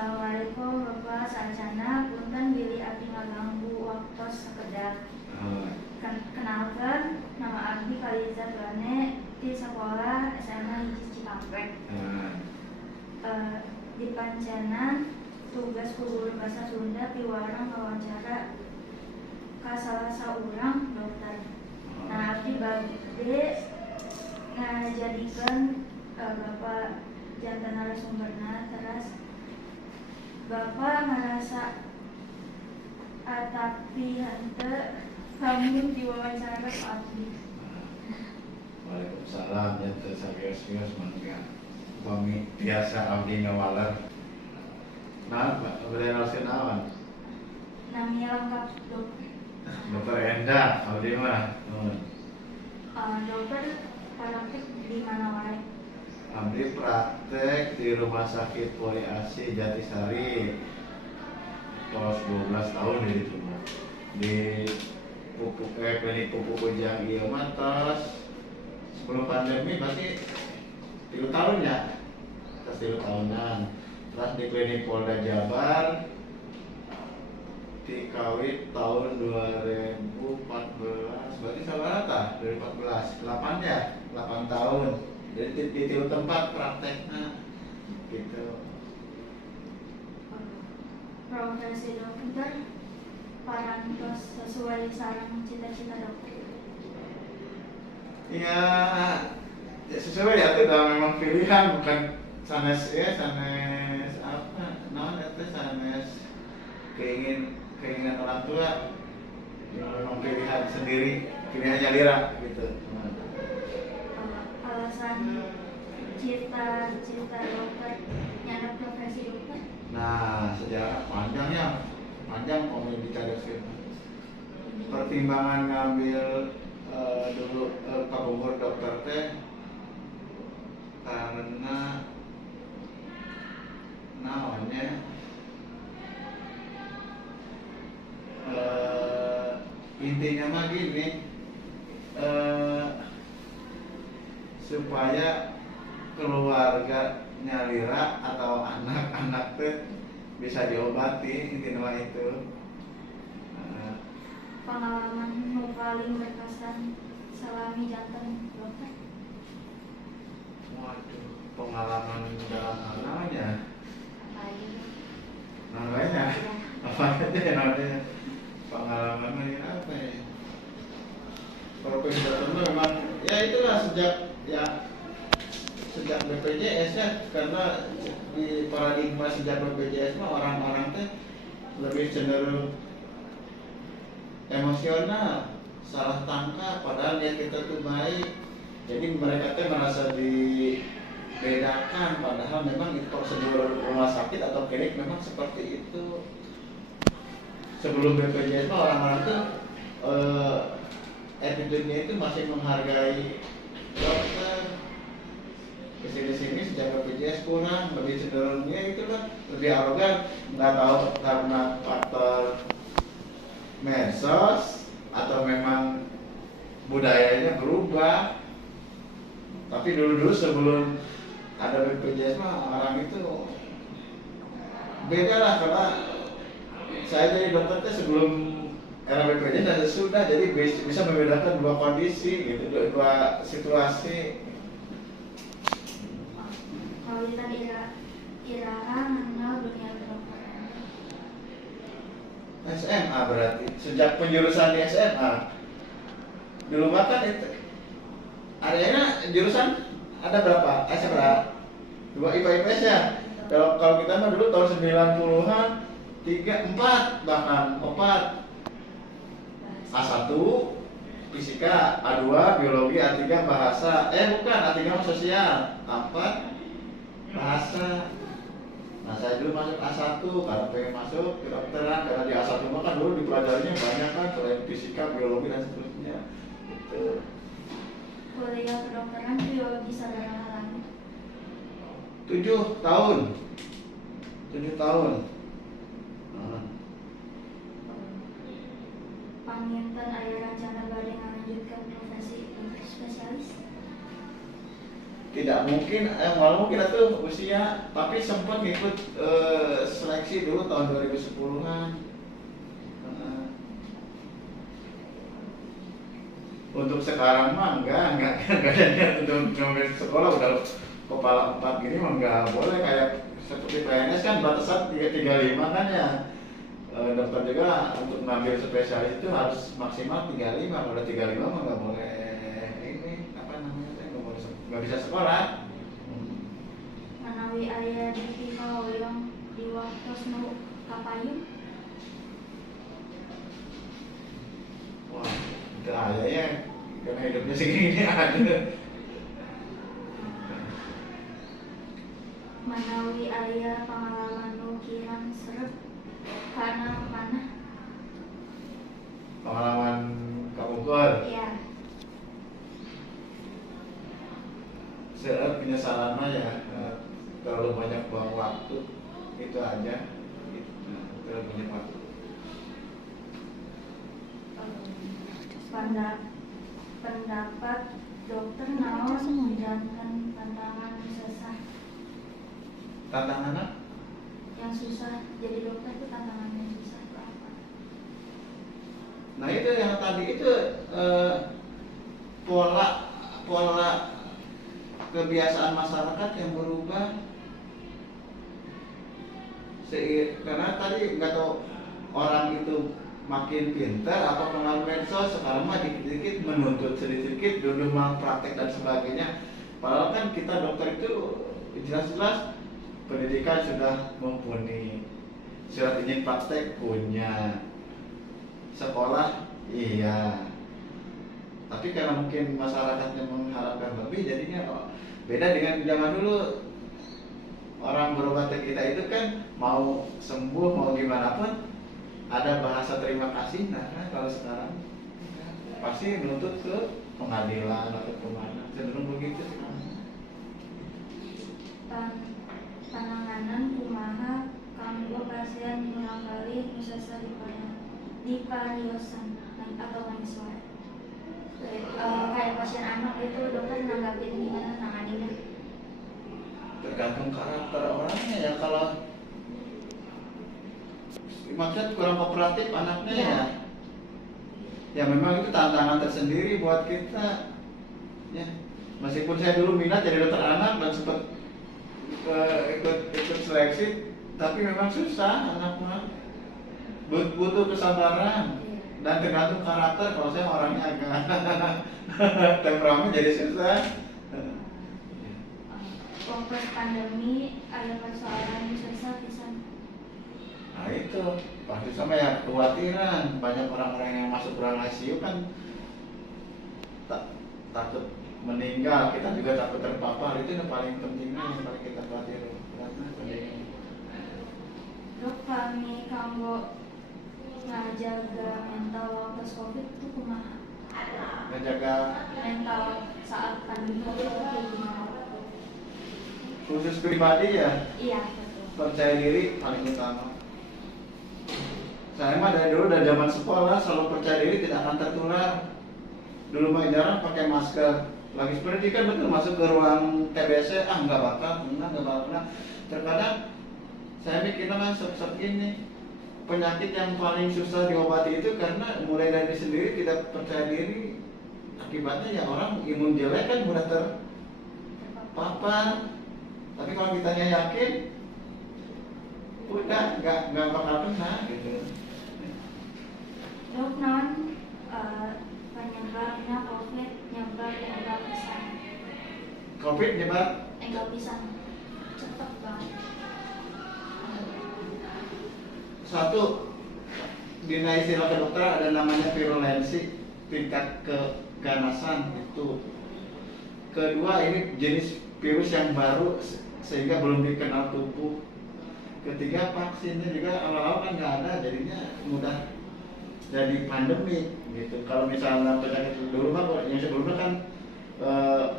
Assalamualaikum Bapak sarjana, punten bilih abdi ngaganggu waktu sekedar. Kenalkan, nama abdi Khaliza Tuane di sekolah SMA Hiji Cikampek. Di pancenan tugas guru bahasa Sunda piwarang wawancara ka salah saurang dokter. Nah, abdi bagde ngajadikeun Bapak jantan narasumberna teras Bapak merasa tapi hante kamu diwawancara ke abdi. Waalaikumsalam, ya tersagios-gios mangga. Kami biasa abdi ngawaler. Nah, boleh langsung nawan. Namanya lengkap Dokter Endah, abdi mah. Dokter praktik di mana wae? Abdi praktek di Rumah Sakit Poli Asi Jatisari. Tos 12 tahun di situ mah. Di klinik Pupuk Kujang ieu mah tos sebelum pandemi berarti 3 tahun ya. Tos 3 tahunan. Terus di klinik Polda Jabar dikawit tahun 2014. Berarti sabar tah 2014. 8 ya? 8 tahun. Jadi di 3 tempat prakteknya gitu. Profesi dokter parantos sesuai sareng cita-cita dokter. Ya sesuai ya itu udah memang pilihan, bukan sanes sanes apa non itu sanes keinginan orang tua yang memang pilihan sendiri, pilihannya lira gitu. Alasan cita-cita dokter nyana profesi dokter. Nah sejarah panjang kalau dicari pertimbangan ngambil dulu kabumur dokter teh karena namanya intinya mah gini, supaya keluarga nyalira atau anak-anak teh bisa diobati, intinya itu. Pengalaman nu paling berkesan salami jantan dokter. Waduh, pengalaman dalam namanya Apa apa aja namanya pengalaman apa ya? Profesi dokter memang ya itulah sejak BPJS ya, karena di paradigma sejak BPJS mah orang-orang teh lebih cenderung emosional, salah tangkap, padahal niat kita tuh baik. Jadi mereka tuh merasa dibedakan, padahal memang itu prosedur rumah sakit atau klinik memang seperti itu. Sebelum BPJS mah orang-orang tuh attitude-nya itu masih menghargai dokter. Kesini-sini sejak BPJS kurang, lebih cenderungnya itu kan lebih arogan, nggak tahu karena faktor medsos atau memang budayanya berubah. Tapi dulu sebelum ada BPJS mah orang itu beda lah, karena saya jadi dokter sebelum era BPJS dan sudah, jadi bisa membedakan dua kondisi gitu, dua situasi. Kalau kita Ira mengenal dunia kedokteran. SMA berarti sejak penjurusan di SMA. Dulu kan itu adanya jurusan ada berapa? SMA 2 IPA IPS ya. Kalau kita mah dulu tahun 90-an 3 4 bahkan 4 A1 fisika, A2 biologi, A3 bahasa. Bukan, A3 mah sosial, A4 bahasa. Nah saya dulu masuk A1 karena pengen masuk kedokteran, karena di A1 mah kan dulu dipelajarinya banyak kan, selain fisika, biologi dan seterusnya gitu. Kuliah kedokteran biologi saudara alami 7 tahun. Panginten aya rencana bade ngalanjutkan profesi dokter spesialis. Tidak mungkin, malah mungkin itu usia, tapi sempat ngikut seleksi dulu tahun 2010-an. Untuk sekarang mah enggak ada niat untuk ngambil sekolah, udah kepala 4 gini mah enggak boleh. Kayak seperti PNS kan batasan 335 kan ya. Dokter juga untuk ngambil spesialis itu harus maksimal 35. Kalau 35 mah enggak boleh ini apa namanya, enggak bisa sekolah. Manawi aya di Pikaoyong di waktos nu kapayun. Wah, itu aja ya, karena hidupnya segini ada. Manawi aya pengalaman nu kirang seret kana mana? Pengalaman kamu keluar, Iya. saya penyesalan mah ya, terlalu banyak buang waktu, itu aja. Terlalu banyak waktu. Pendapat dokter naon menjalankan tantangan susah. Tantangannya Yang susah jadi dokter itu tantangan yang susah itu apa? nah itu yang tadi itu pola kebiasaan masyarakat yang berubah. Karena tadi nggak tahu orang itu makin pintar apa pengaruh medsos, sekarang mah dikit-dikit menuntut sedikit dulu praktek dan sebagainya. Padahal kan kita dokter itu jelas-jelas pendidikan sudah mumpuni, surat izin praktek punya, sekolah iya. Tapi karena mungkin masyarakatnya mengharapkan lebih, jadinya beda dengan zaman dulu. Orang berobat ke kita itu kan mau sembuh mau gimana pun ada bahasa terima kasih. Nah kalau sekarang pasti menuntut ke pengadilan atau kemana, cenderung begitu sekarang. Penanganan kumaha kanggo pasien ulang kali musasa di pariosan atau manis wae. Kayak pasien anak itu dokter nanggapin gimana nanganinnya? Tergantung karakter orangnya ya. Kalau maksud kurang kooperatif anaknya ya memang itu tantangan tersendiri buat kita ya. Meskipun saya dulu minat jadi dokter anak dan sempat ikut seleksi, tapi memang susah anaknya, butuh kesabaran dan tergantung karakter. Kalau saya orangnya agak temperamen jadi susah. Waktu pandemi ada persoalan susah pisan. Nah itu pasti sama ya, kekhawatiran banyak orang-orang yang masuk ruang ICU kan takut meninggal, kita juga takut terpapar. Itu yang paling pentingnya, yang paling kita khawatir. Dok, kami kanggo ngajaga mental waktu COVID itu kumaha? Menjaga Mental saat pandemi COVID itu kayak gimana? khusus pribadi ya, Iya, betul. percaya diri paling utama. Saya mah dari dulu, dari zaman sekolah selalu percaya diri tidak akan tertular. Dulu mah jarang pakai masker. Lagi seperti kan betul masuk ke ruang TBC, nggak bakal kena. Terkadang saya mikirnya kan seperti ini, penyakit yang paling susah diobati itu karena mulai dari sendiri tidak percaya diri. Akibatnya ya orang imun jelek kan mudah terpapar. Tapi kalau kitanya yakin, udah nggak bakal kena gitu. Dok, non penyebabnya COVID nyebar enggal pisan. COVID nyebar Enggal pisan. Cepet banget. satu, di istilah kedokteran ada namanya virulensi, tingkat keganasan itu. Kedua, ini jenis virus yang baru sehingga belum dikenal tubuh. Ketiga, vaksinnya juga awal-awal kan nggak ada, jadinya mudah jadi pandemi gitu. Kalau misalnya penyakit dulu mah yang sebelumnya kan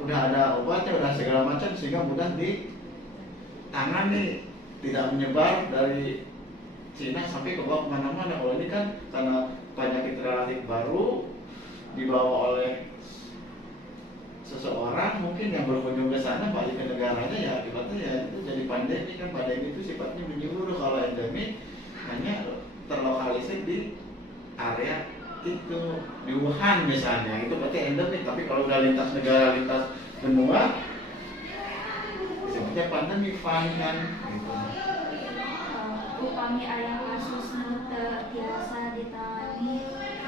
udah ada obatnya, udah segala macam sehingga mudah ditangani, tidak menyebar dari Cina sampai ke bawah kemana-mana. Kalau ini kan karena penyakit relatif baru dibawa oleh seseorang mungkin yang berkunjung ke sana balik ke negaranya, ya akibatnya ya itu jadi pandemi kan. Pandemi itu sifatnya menyeluruh. Kalau endemi Wuhan misalnya, itu berarti endemik. Tapi kalau udah lintas negara, lintas benua, sebenarnya pandemi varian gitu. Upami aya kasus nu teu tiasa ditangani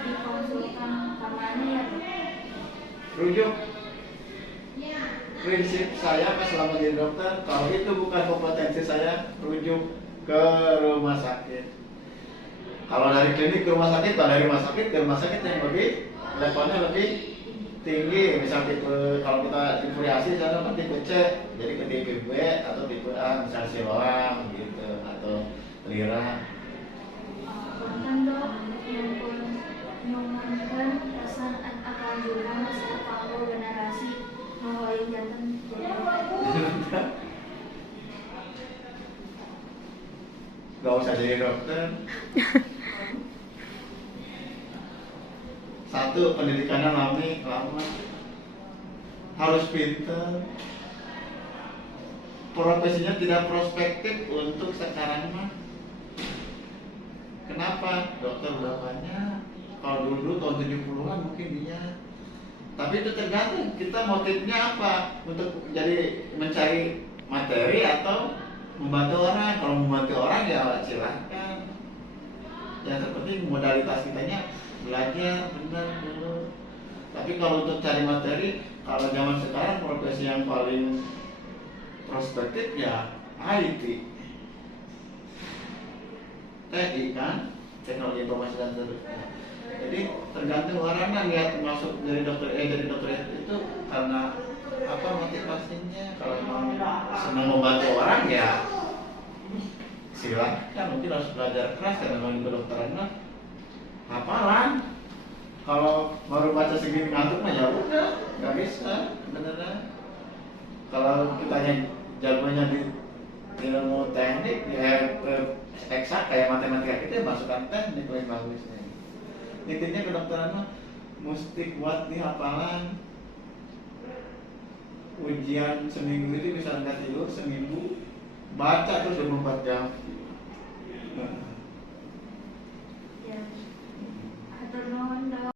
dikonsulkan ka mana ya dok? Rujuk. Prinsip saya pas selama jadi dokter, kalau itu bukan kompetensi saya, rujuk ke rumah sakit. Kalau dari klinik ke rumah sakit, kalau dari rumah sakit ke rumah sakit yang lebih levelnya lebih tinggi. Misal tipe, kalau kita tipe reaksi saya kan tipe C, jadi ke tipe B atau tipe A, misal siloam gitu atau lira. Konten dok nyumunkeun pesan akan juga masalah kanggo generasi nu hoyong janten Gak usah jadi dokter. Satu, pendidikannya lama, harus pintar, profesinya tidak prospektif untuk sekarang mah. Kenapa? Dokter udah banyak. Kalau dulu tahun 70-an mungkin dia. Tapi itu tergantung kita motifnya apa, untuk jadi mencari materi atau membantu orang. Kalau membantu orang ya silahkan. Yang terpenting modalitas kitanya belajar benar dulu. Tapi kalau untuk cari materi, kalau zaman sekarang profesi yang paling prospektif ya IT, TI kan, teknologi informasi dan seterusnya. Jadi tergantung orangnya lihat masuk dari dokter jadi dokter itu karena apa motivasinya. Kalau memang senang membantu orang ya silahkan, mungkin harus belajar keras karena memang kedokteran mah hafalan. Kalau baru baca segini ngantuk mah ya udah nggak bisa beneran. Kalau kitanya jagonya di ilmu teknik ya eksak kayak matematika kita masukkan teknik lebih bagusnya. Intinya kedokteran mah mesti kuat di hafalan. Ujian seminggu itu bisa nggak tidur seminggu, baca terus 24 jam.